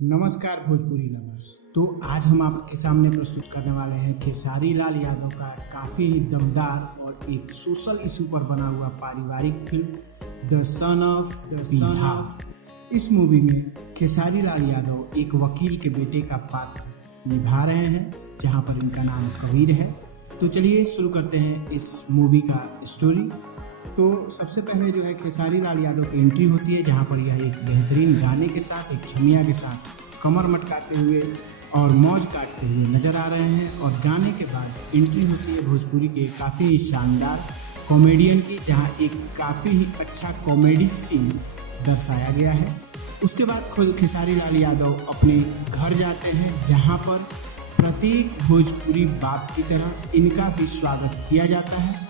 नमस्कार भोजपुरी लवर्स। तो आज हम आपके सामने प्रस्तुत करने वाले हैं खेसारी लाल यादव का काफ़ी ही दमदार और एक सोशल इशू पर बना हुआ पारिवारिक film the son of Bihar. इस मूवी में खेसारी लाल यादव एक वकील के बेटे का पात्र निभा रहे हैं, जहां पर इनका नाम कबीर है। तो चलिए शुरू करते हैं इस मूवी का स्टोरी। तो सबसे पहले जो है खेसारी लाल यादव की एंट्री होती है, जहां पर यह एक बेहतरीन गाने के साथ, एक छमिया के साथ कमर मटकाते हुए और मौज काटते हुए नजर आ रहे हैं। और गाने के बाद एंट्री होती है भोजपुरी के काफ़ी ही शानदार कॉमेडियन की, जहां एक काफ़ी ही अच्छा कॉमेडी सीन दर्शाया गया है। उसके बाद खेसारी लाल यादव अपने घर जाते हैं, जहां पर प्रत्येक भोजपुरी बाप की तरह इनका भी स्वागत किया जाता है।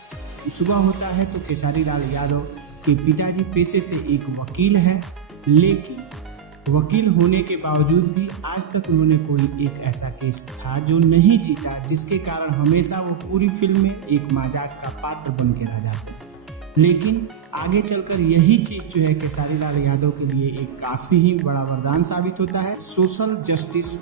सुबह होता है तो खेसारी लाल यादव के पिताजी पेशे से एक वकील है, लेकिन वकील होने के बावजूद भी आज तक उन्होंने कोई एक ऐसा केस था जो नहीं जीता, जिसके कारण हमेशा वो पूरी फिल्म में एक मजाक का पात्र बन के रह जाते हैं। लेकिन आगे चलकर यही चीज़ जो है खेसारी लाल यादव के लिए एक काफ़ी ही बड़ा वरदान साबित होता है। सोशल जस्टिस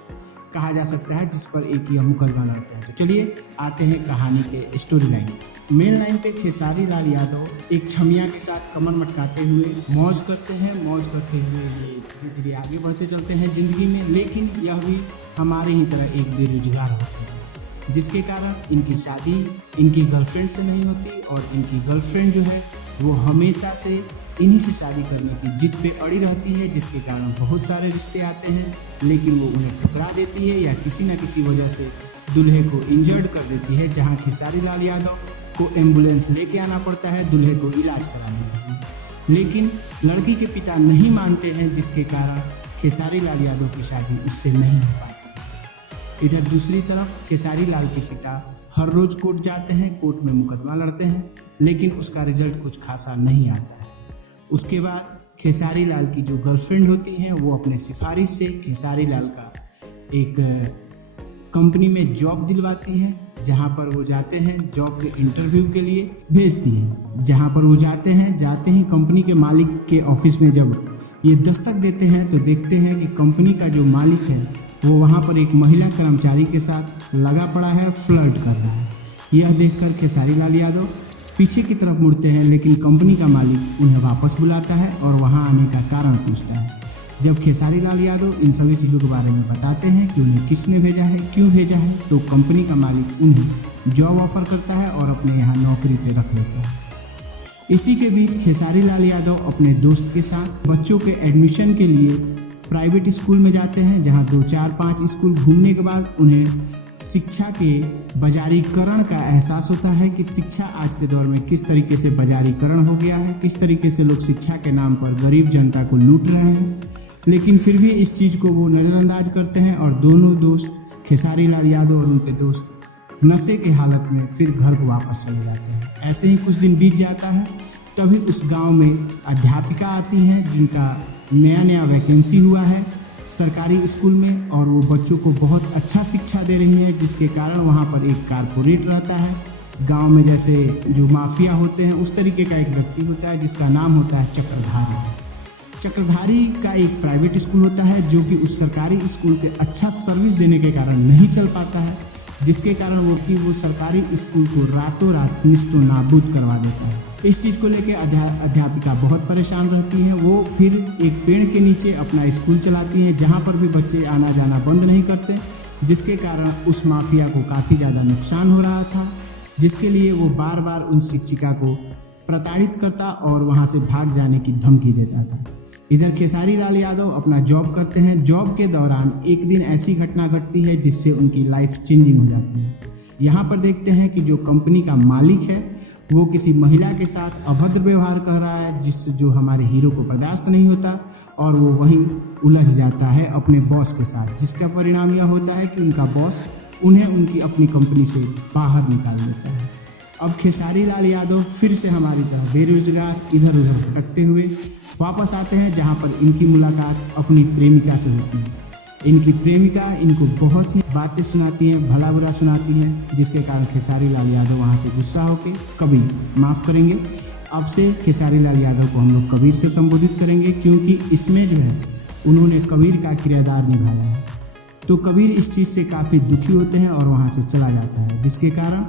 कहा जा सकता है, जिस पर एक यह मुकदमा लड़ते हैं। तो चलिए आते हैं कहानी के स्टोरी लाइन। मेन लाइन पे खेसारी लाल यादव एक छमिया के साथ कमर मटकाते हुए मौज करते हैं। मौज करते हुए ये धीरे धीरे आगे बढ़ते चलते हैं ज़िंदगी में, लेकिन यह भी हमारे ही तरह एक बेरोजगार होते हैं, जिसके कारण इनकी शादी इनकी गर्लफ्रेंड से नहीं होती। और इनकी गर्लफ्रेंड जो है वो हमेशा से इन्हीं से शादी करने की जिद पे अड़ी रहती है, जिसके कारण बहुत सारे रिश्ते आते हैं, लेकिन वो उन्हें ठुकरा देती है या किसी न किसी वजह से दूल्हे को इंजर्ड कर देती है, जहां खेसारी लाल यादव को एम्बुलेंस लेके आना पड़ता है दूल्हे को इलाज कराने के लिए। लेकिन लड़की के पिता नहीं मानते हैं, जिसके कारण खेसारी लाल यादव की शादी उससे नहीं हो पाती। इधर दूसरी तरफ खेसारी लाल के पिता हर रोज कोर्ट जाते हैं, कोर्ट में मुकदमा लड़ते हैं, लेकिन उसका रिजल्ट कुछ खासा नहीं आता है। उसके बाद खेसारी लाल की जो गर्लफ्रेंड होती हैं वो अपने सिफारिश से खेसारी लाल का एक कंपनी में जॉब दिलवाती हैं, जहां पर वो जाते हैं जॉब के इंटरव्यू के लिए भेजती है। जहां पर वो जाते ही कंपनी के मालिक के ऑफिस में जब ये दस्तक देते हैं तो देखते हैं कि कंपनी का जो मालिक है वो वहां पर एक महिला कर्मचारी के साथ लगा पड़ा है, फ्लर्ट कर रहा है। यह देखकर खेसारी लाल यादव पीछे की तरफ मुड़ते हैं, लेकिन कंपनी का मालिक उन्हें वापस बुलाता है और वहां आने का कारण पूछता है। जब खेसारी लाल यादव इन सभी चीज़ों के बारे में बताते हैं कि उन्हें किसने भेजा है, क्यों भेजा है, तो कंपनी का मालिक उन्हें जॉब ऑफर करता है और अपने यहाँ नौकरी पे रख लेता है। इसी के बीच खेसारी लाल यादव अपने दोस्त के साथ बच्चों के एडमिशन के लिए प्राइवेट स्कूल में जाते हैं, जहाँ 2, 4, 5 स्कूल घूमने के बाद उन्हें शिक्षा के बाजारीकरण का एहसास होता है कि शिक्षा आज के दौर में किस तरीके से बाजारीकरण हो गया है, किस तरीके से लोग शिक्षा के नाम पर गरीब जनता को लूट रहे हैं। लेकिन फिर भी इस चीज़ को वो नज़रअंदाज करते हैं और दोनों दोस्त खेसारी लाल यादव और उनके दोस्त नशे के हालत में फिर घर को वापस चले जाते हैं। ऐसे ही कुछ दिन बीत जाता है, तभी उस गांव में अध्यापिका आती हैं, जिनका नया वैकेंसी हुआ है सरकारी स्कूल में, और वो बच्चों को बहुत अच्छा शिक्षा दे रही हैं, जिसके कारण वहाँ पर एक कारपोरेट रहता है। गांव में जैसे जो माफिया होते हैं उस तरीके का एक व्यक्ति होता है, जिसका नाम होता है चक्रधारी। चक्रधारी का एक प्राइवेट स्कूल होता है, जो कि उस सरकारी स्कूल के अच्छा सर्विस देने के कारण नहीं चल पाता है, जिसके कारण वो सरकारी स्कूल को रातों रात निस्तो नाबूद करवा देता है। इस चीज़ को लेकर अध्यापिका बहुत परेशान रहती है। वो फिर एक पेड़ के नीचे अपना स्कूल चलाती है, जहाँ पर भी बच्चे आना जाना बंद नहीं करते, जिसके कारण उस माफिया को काफ़ी ज़्यादा नुकसान हो रहा था, जिसके लिए वो बार बार उन शिक्षिका को प्रताड़ित करता और वहाँ से भाग जाने की धमकी देता था। इधर खेसारी लाल यादव अपना जॉब करते हैं। जॉब के दौरान एक दिन ऐसी घटना घटती है जिससे उनकी लाइफ चेंजिंग हो जाती है। यहाँ पर देखते हैं कि जो कंपनी का मालिक है वो किसी महिला के साथ अभद्र व्यवहार कर रहा है, जिससे जो हमारे हीरो को बर्दाश्त नहीं होता और वो वहीं उलझ जाता है अपने बॉस के साथ, जिसका परिणाम यह होता है कि उनका बॉस उन्हें उनकी अपनी कंपनी से बाहर निकाल देता है। अब खेसारी लाल यादव फिर से हमारी तरह बेरोजगार इधर उधर भटकते हुए वापस आते हैं, जहाँ पर इनकी मुलाकात अपनी प्रेमिका से होती है। इनकी प्रेमिका इनको बहुत ही बातें सुनाती हैं, भला बुरा सुनाती हैं, जिसके कारण खेसारी लाल यादव वहाँ से गुस्सा होकर कबीर माफ़ करेंगे, अब से खेसारी लाल यादव को हम लोग कबीर से संबोधित करेंगे, क्योंकि इसमें जो है उन्होंने कबीर का किरदार निभाया है। तो कबीर इस चीज़ से काफ़ी दुखी होते हैं और वहाँ से चला जाता है, जिसके कारण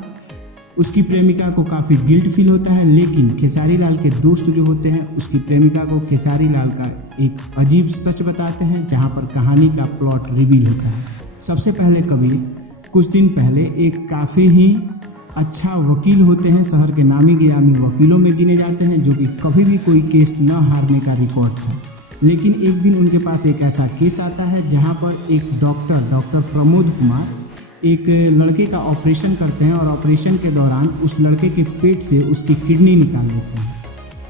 उसकी प्रेमिका को काफ़ी गिल्ट फील होता है। लेकिन खेसारी लाल के दोस्त जो होते हैं उसकी प्रेमिका को खेसारी लाल का एक अजीब सच बताते हैं, जहाँ पर कहानी का प्लॉट रिवील होता है। सबसे पहले कबीर कुछ दिन पहले एक काफ़ी ही अच्छा वकील होते हैं, शहर के नामी गिरामी वकीलों में गिने जाते हैं, जो कि कभी भी कोई केस न हारने का रिकॉर्ड था। लेकिन एक दिन उनके पास एक ऐसा केस आता है जहां पर एक डॉक्टर प्रमोद कुमार एक लड़के का ऑपरेशन करते हैं और ऑपरेशन के दौरान उस लड़के के पेट से उसकी किडनी निकाल लेते हैं।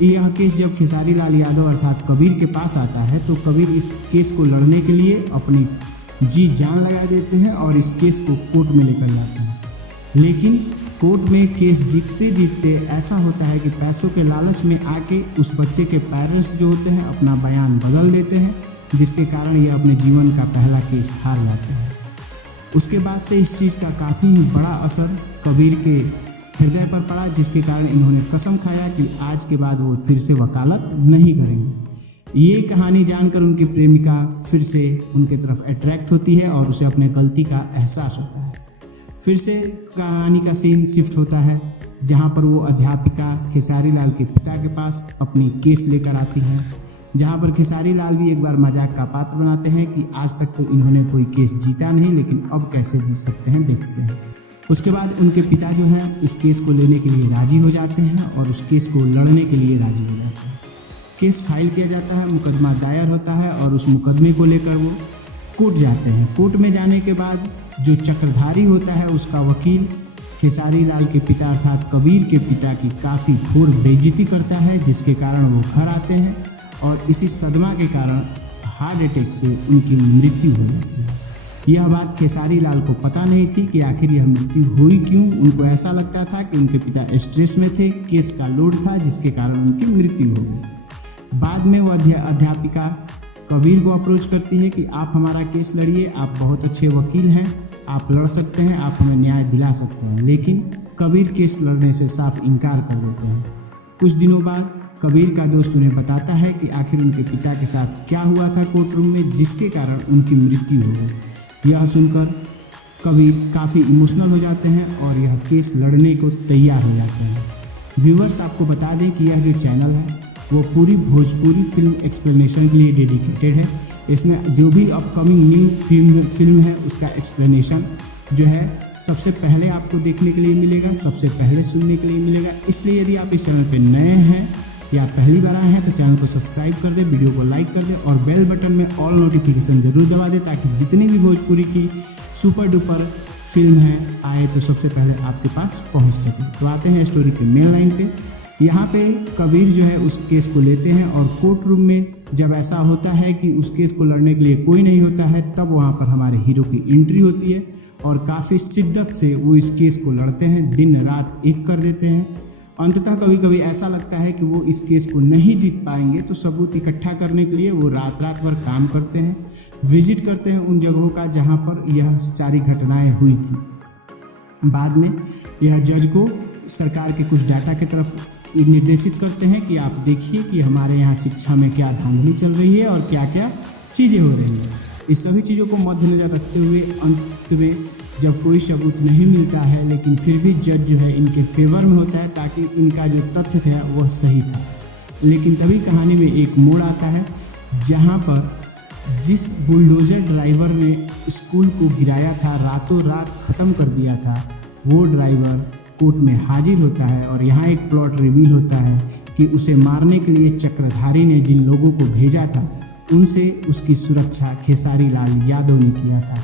यह केस जब खेसारी लाल यादव अर्थात कबीर के पास आता है तो कबीर इस केस को लड़ने के लिए अपनी जी जान लगा देते हैं और इस केस को कोर्ट में लेकर जाते हैं। लेकिन कोर्ट में केस जीतते जीतते ऐसा होता है कि पैसों के लालच में आके उस बच्चे के पेरेंट्स जो होते हैं अपना बयान बदल देते हैं, जिसके कारण ये अपने जीवन का पहला केस हार जाते हैं। उसके बाद से इस चीज़ का काफ़ी बड़ा असर कबीर के हृदय पर पड़ा, जिसके कारण इन्होंने कसम खाया कि आज के बाद वो फिर से वकालत नहीं करेंगे। ये कहानी जानकर उनकी प्रेमिका फिर से उनके तरफ अट्रैक्ट होती है और उसे अपने गलती का एहसास होता है। फिर से कहानी का सीन शिफ्ट होता है, जहाँ पर वो अध्यापिका खेसारी लाल के पिता के पास अपनी केस लेकर आती हैं, जहाँ पर खेसारी लाल भी एक बार मजाक का पात्र बनाते हैं कि आज तक तो इन्होंने कोई केस जीता नहीं, लेकिन अब कैसे जीत सकते हैं देखते हैं। उसके बाद उनके पिता जो हैं इस केस को लेने के लिए राजी हो जाते हैं और उस केस को लड़ने के लिए राजी हो जाते हैं। केस फाइल किया जाता है, मुकदमा दायर होता है और उस मुकदमे को लेकर वो कोर्ट जाते हैं। कोर्ट में जाने के बाद जो चक्रधारी होता है उसका वकील खेसारी लाल के पिता अर्थात कबीर के पिता की काफ़ी घोर बेइज्जती करता है, जिसके कारण वो घर आते हैं और इसी सदमा के कारण हार्ट अटैक से उनकी मृत्यु हो जाती है। यह बात खेसारी लाल को पता नहीं थी कि आखिर यह मृत्यु हुई क्यों। उनको ऐसा लगता था कि उनके पिता स्ट्रेस में थे, केस का लोड था, जिसके कारण उनकी मृत्यु हो गई। बाद में वह अध्यापिका कबीर को अप्रोच करती है कि आप हमारा केस लड़िए, आप बहुत अच्छे वकील हैं, आप लड़ सकते हैं, आप हमें न्याय दिला सकते हैं। लेकिन कबीर केस लड़ने से साफ इनकार कर देते हैं। कुछ दिनों बाद कबीर का दोस्त उन्हें बताता है कि आखिर उनके पिता के साथ क्या हुआ था कोर्ट रूम में, जिसके कारण उनकी मृत्यु हो गई। यह सुनकर कबीर काफ़ी इमोशनल हो जाते हैं और यह केस लड़ने को तैयार हो जाते हैं। व्यूअर्स, आपको बता दें कि यह जो चैनल है वो पूरी भोजपुरी फिल्म एक्सप्लेनेशन के लिए डेडिकेटेड है। इसमें जो भी अपकमिंग न्यू फिल्म है उसका एक्सप्लेनेशन जो है सबसे पहले आपको देखने के लिए मिलेगा, सबसे पहले सुनने के लिए मिलेगा। इसलिए यदि आप इस चैनल पे नए हैं या पहली बार आए हैं तो चैनल को सब्सक्राइब कर दें, वीडियो को लाइक कर दें और बेल बटन में ऑल नोटिफिकेशन जरूर दबा दें, ताकि जितनी भी भोजपुरी की सुपर डुपर फिल्म है आए तो सबसे पहले आपके पास पहुंच सके। तो आते हैं स्टोरी के मेन लाइन पे। यहाँ पे कबीर जो है उस केस को लेते हैं और कोर्ट रूम में जब ऐसा होता है कि उस केस को लड़ने के लिए कोई नहीं होता है, तब वहाँ पर हमारे हीरो की एंट्री होती है और काफ़ी शिद्दत से वो इस केस को लड़ते हैं, दिन रात एक कर देते हैं। अंततः कभी कभी ऐसा लगता है कि वो इस केस को नहीं जीत पाएंगे, तो सबूत इकट्ठा करने के लिए वो रात भर काम करते हैं, विजिट करते हैं उन जगहों का जहाँ पर यह सारी घटनाएं हुई थी। बाद में यह जज को सरकार के कुछ डाटा की तरफ निर्देशित करते हैं कि आप देखिए कि हमारे यहाँ शिक्षा में क्या धांधली चल रही है और क्या क्या चीज़ें हो रही हैं। इस सभी चीज़ों को मद्देनजर रखते हुए अंत में जब कोई सबूत नहीं मिलता है, लेकिन फिर भी जज जो है इनके फेवर में होता है, ताकि इनका जो तथ्य था वह सही था। लेकिन तभी कहानी में एक मोड़ आता है जहाँ पर जिस बुलडोजर ड्राइवर ने स्कूल को गिराया था, रातों रात ख़त्म कर दिया था, वो ड्राइवर कोर्ट में हाजिर होता है और यहाँ एक प्लॉट रिवील होता है कि उसे मारने के लिए चक्रधारी ने जिन लोगों को भेजा था उनसे उसकी सुरक्षा खेसारी लाल यादव ने किया था।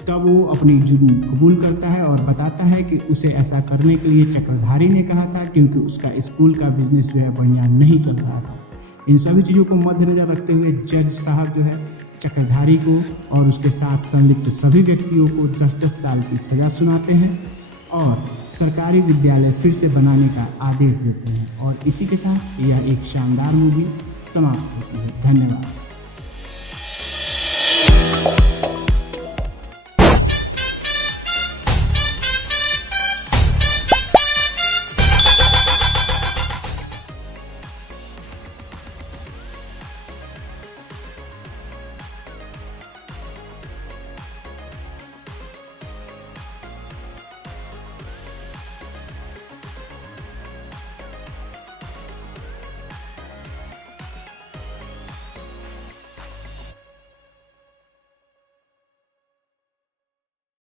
तब वो अपनी जुर्म कबूल करता है और बताता है कि उसे ऐसा करने के लिए चक्रधारी ने कहा था, क्योंकि उसका स्कूल का बिजनेस जो है बढ़िया नहीं चल रहा था। इन सभी चीज़ों को मद्देनजर रखते हुए जज साहब जो है चक्रधारी को और उसके साथ संलिप्त सभी व्यक्तियों को 10-10 साल की सज़ा सुनाते हैं और सरकारी विद्यालय फिर से बनाने का आदेश देते हैं। और इसी के साथ यह एक शानदार मूवी समाप्त होती है। धन्यवाद।